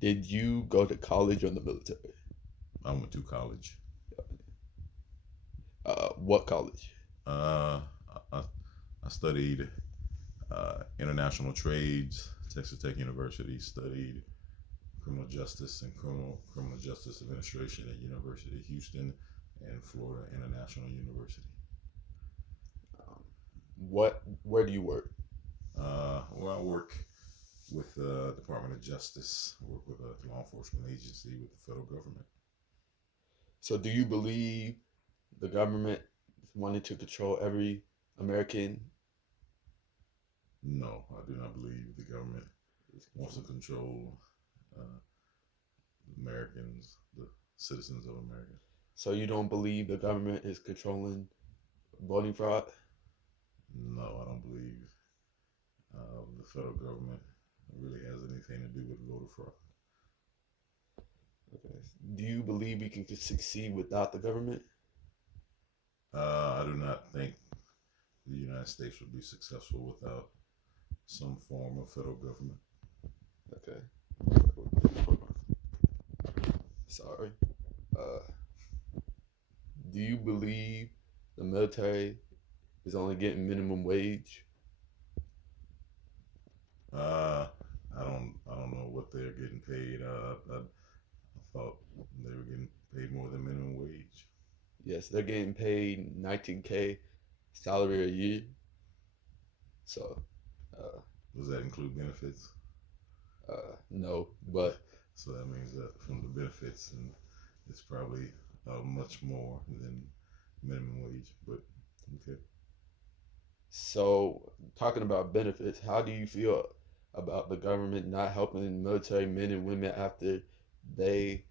Did you go to college or in the military? I went to college. What college? Uh, I, I studied international trades. Texas Tech University. Studied criminal justice and criminal justice administration at University of Houston and Florida International University. Um, what? Where do you work? Well, I work with the Department of Justice. I work with a law enforcement agency with the federal government. So, do you believe the government wanted to control every American? No, I do not believe the government wants to control uh, Americans, the citizens of America. So, you don't believe the government is controlling voting fraud? No, I don't believe the federal government really has anything to do with voter fraud. Okay. Do you believe we can succeed without the government? I do not think the United States would be successful without some form of federal government. Okay. Sorry. Uh, do you believe the military is only getting minimum wage? Uh, I don't know what they're getting paid. I thought they were getting paid more than minimum wage. Yes, they're getting paid 19K salary a year. So, uh, Does that include benefits? no, but So that means that from the benefits, and it's probably much more than minimum wage. But okay. so talking about benefits, how do you feel about the government not helping military men and women after they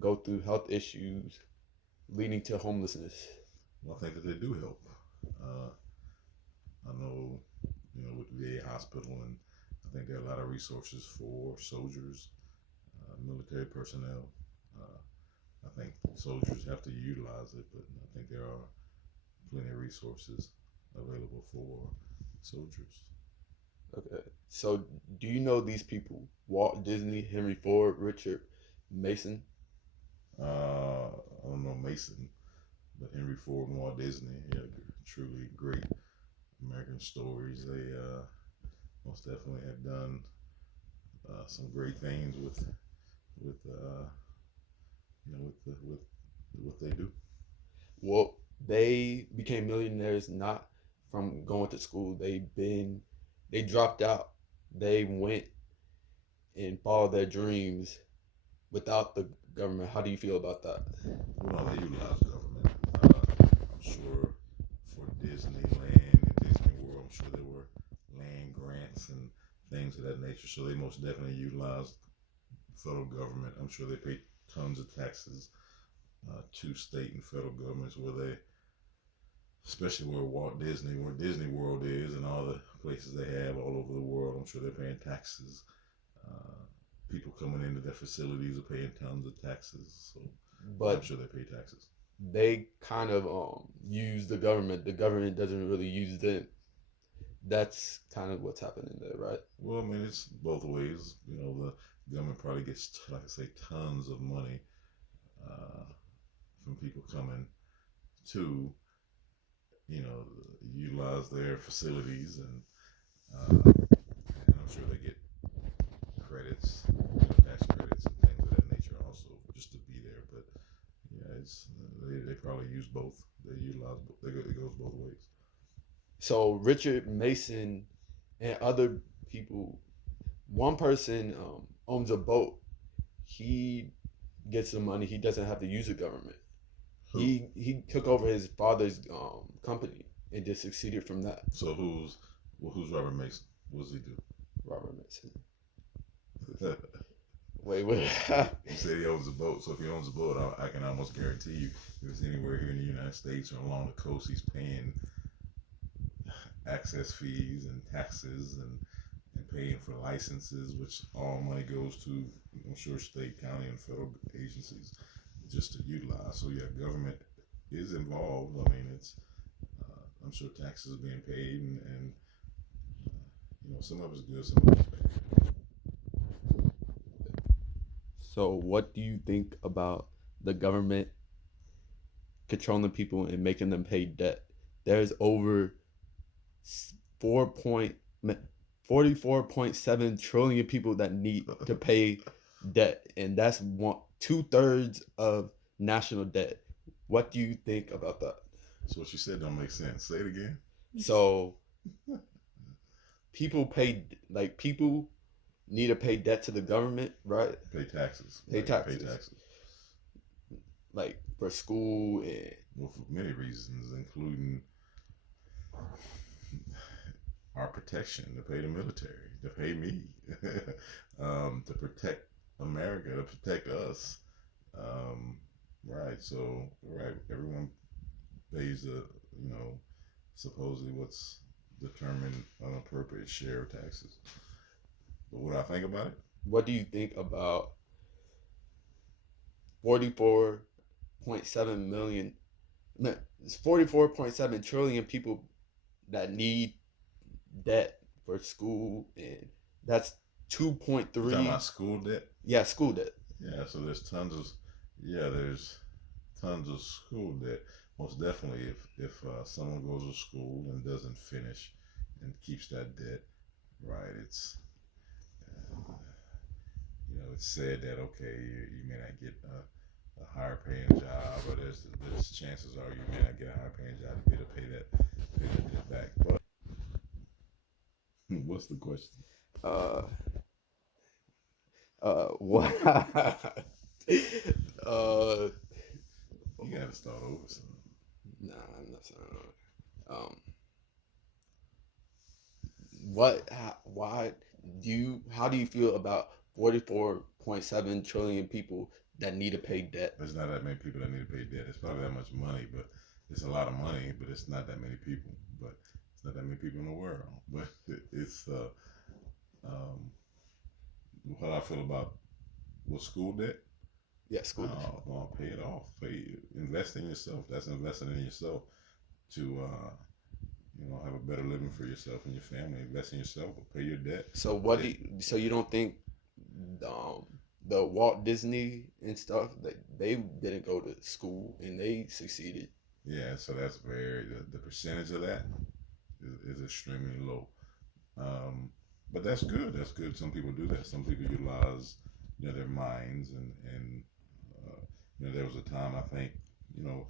go through health issues leading to homelessness? Well, I think that they do help. Uh, I know, with VA hospital, and I think there are a lot of resources for soldiers, military personnel. Uh, I think soldiers have to utilize it, but I think there are plenty of resources available for soldiers. Okay. So do you know these people? Walt Disney, Henry Ford, Richard Mason? I don't know Mason, but Henry Ford and Walt Disney, yeah, truly great American stories. They most definitely have done some great things with with what they do. Well, they became millionaires not from going to school. They dropped out. They went and followed their dreams without the government. How do you feel about that? Well, no, they utilize government. I'm sure for Disneyland and Disney World, I'm sure there were land grants and things of that nature. So they most definitely utilized federal government. I'm sure they paid tons of taxes to state and federal governments where they, especially where Disney World is, and all the places they have all over the world. I'm sure they're paying taxes. Uh, People coming into their facilities are paying tons of taxes. So yeah, I'm But sure they pay taxes. they kind of use the government. The government doesn't really use them. That's kind of what's happening there, right? Well, I mean, it's both ways. The government probably gets, like I say, tons of money uh, from people coming to, utilize their facilities, and I'm sure they get credits, tax credits and things of that nature also just to be there. But yeah, they probably use both. They utilize it goes both ways. So Richard Mason and other people, one person owns a boat. He gets the money. He doesn't have to use the government. Who? He took over his father's company and just succeeded from that. So who's Robert Mason? What does he do? Robert Mason. You Wait, wait. said he owns a boat, so if he owns a boat, I can almost guarantee you, if it's anywhere here in the United States or along the coast, he's paying access fees and taxes and paying for licenses, which all money goes to, I'm sure, state, county, and federal agencies just to utilize. So yeah, government is involved. I mean, I'm sure taxes are being paid, and some of it's good, some of it's bad. So, what do you think about the government controlling people and making them pay debt? There's over 4 point 44.7 trillion people that need to pay debt, and that's 2/3 of national debt. What do you think about that? So what you said don't make sense. Say it again. So people need to pay debt to the government, right? Pay taxes. Pay Right? taxes. Pay taxes. Like for school and Well, for many reasons, including our protection, to pay the military, to pay me, to protect America, to protect us. Right. So, right, everyone pays supposedly what's determined an appropriate share of taxes. But what I think about it, what do you think about 44.7 million? It's 44.7 trillion people that need debt for school, and that's you talking 2.3. about school debt? Yeah, school debt. Yeah. So there's tons of school debt. Most definitely, if someone goes to school and doesn't finish and keeps that debt, right? It's said that okay, you may not get a higher paying job, or there's chances are you may not get a higher paying job to be able to pay that debt back. But what's the question? What? You gotta start over, son. Nah, I'm not saying. What? Why do you? How do you feel about 44.7 trillion people that need to pay debt? There's not that many people that need to pay debt. It's probably that much money, but it's a lot of money, but it's not that many people. But it's not that many people in the world. But it's what I feel about school debt. Yeah, school debt. Well, pay it off. Invest in yourself. That's investing in yourself to have a better living for yourself and your family. Invest in yourself, but pay your debt. So what do you, so you don't think the Walt Disney and stuff, that they didn't go to school and they succeeded? Yeah, so that's the percentage of that is extremely low. But that's good. That's good. Some people do that. Some people utilize their minds and there was a time, I think,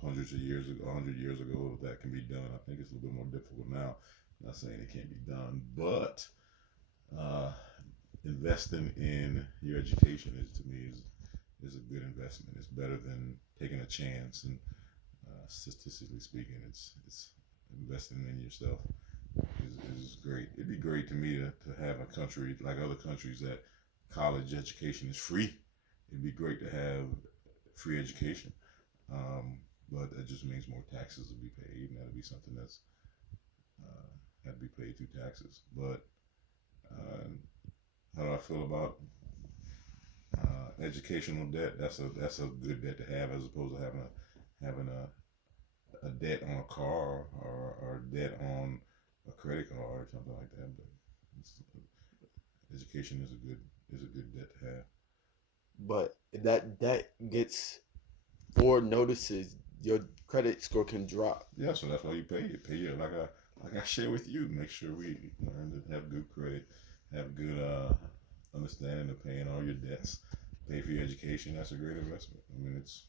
hundreds of years ago, 100 years ago, that can be done. I think it's a little bit more difficult now. I'm not saying it can't be done, but investing in your education to me is a good investment. It's better than taking a chance, and statistically speaking, it's investing in yourself is great. It'd be great to me to have a country like other countries that college education is free. It'd be great to have free education, but that just means more taxes will be paid, and that'll be something that's had to be paid through taxes. But how do I feel about educational debt? That's a good debt to have, as opposed to having a debt on a car or debt on a credit card or something like that. But education is a good debt to have. But that gets 4 notices, your credit score can drop. Yeah, so that's why you pay it. Pay it like I share with you. Make sure we learn to have good credit, have good understanding of paying all your debts, pay for your education. That's a great investment. I mean, it's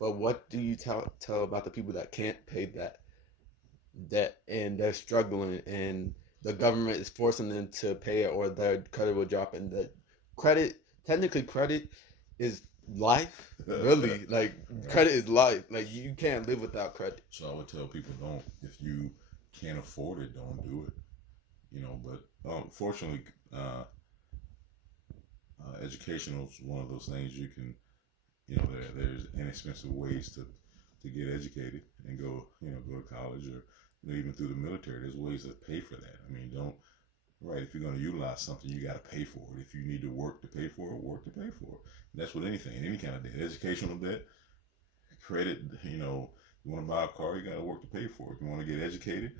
But what do you tell about the people that can't pay that debt and they're struggling and the government is forcing them to pay it, or their credit will drop, and the credit is life, really. Like, credit is life. Like, you can't live without credit. So I would tell people, if you can't afford it, don't do it. But fortunately, educational is one of those things you can, there's inexpensive ways to get educated and go to college, or even through the military. There's ways to pay for that. I mean, if you're going to utilize something, you got to pay for it. If you need to work to pay for it, work to pay for it. And that's with anything, any kind of debt, educational debt, credit. You want to buy a car, you got to work to pay for it. You want to get educated,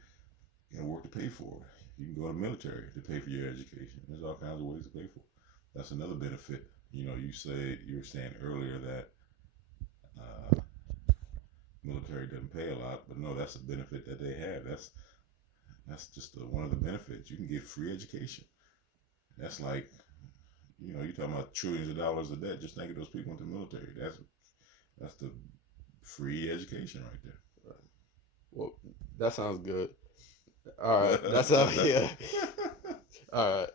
you got to work to pay for it. You can go to the military to pay for your education. There's all kinds of ways to pay for it. That's another benefit you know, you were saying earlier that uh, military doesn't pay a lot, but no, that's a benefit that they have. That's just one of the benefits. You can get free education. That's like, you know, you're talking about trillions of dollars of debt. Just think of those people in the military. That's the free education right there. Well, that sounds good. All right, that's all. Yeah. All right.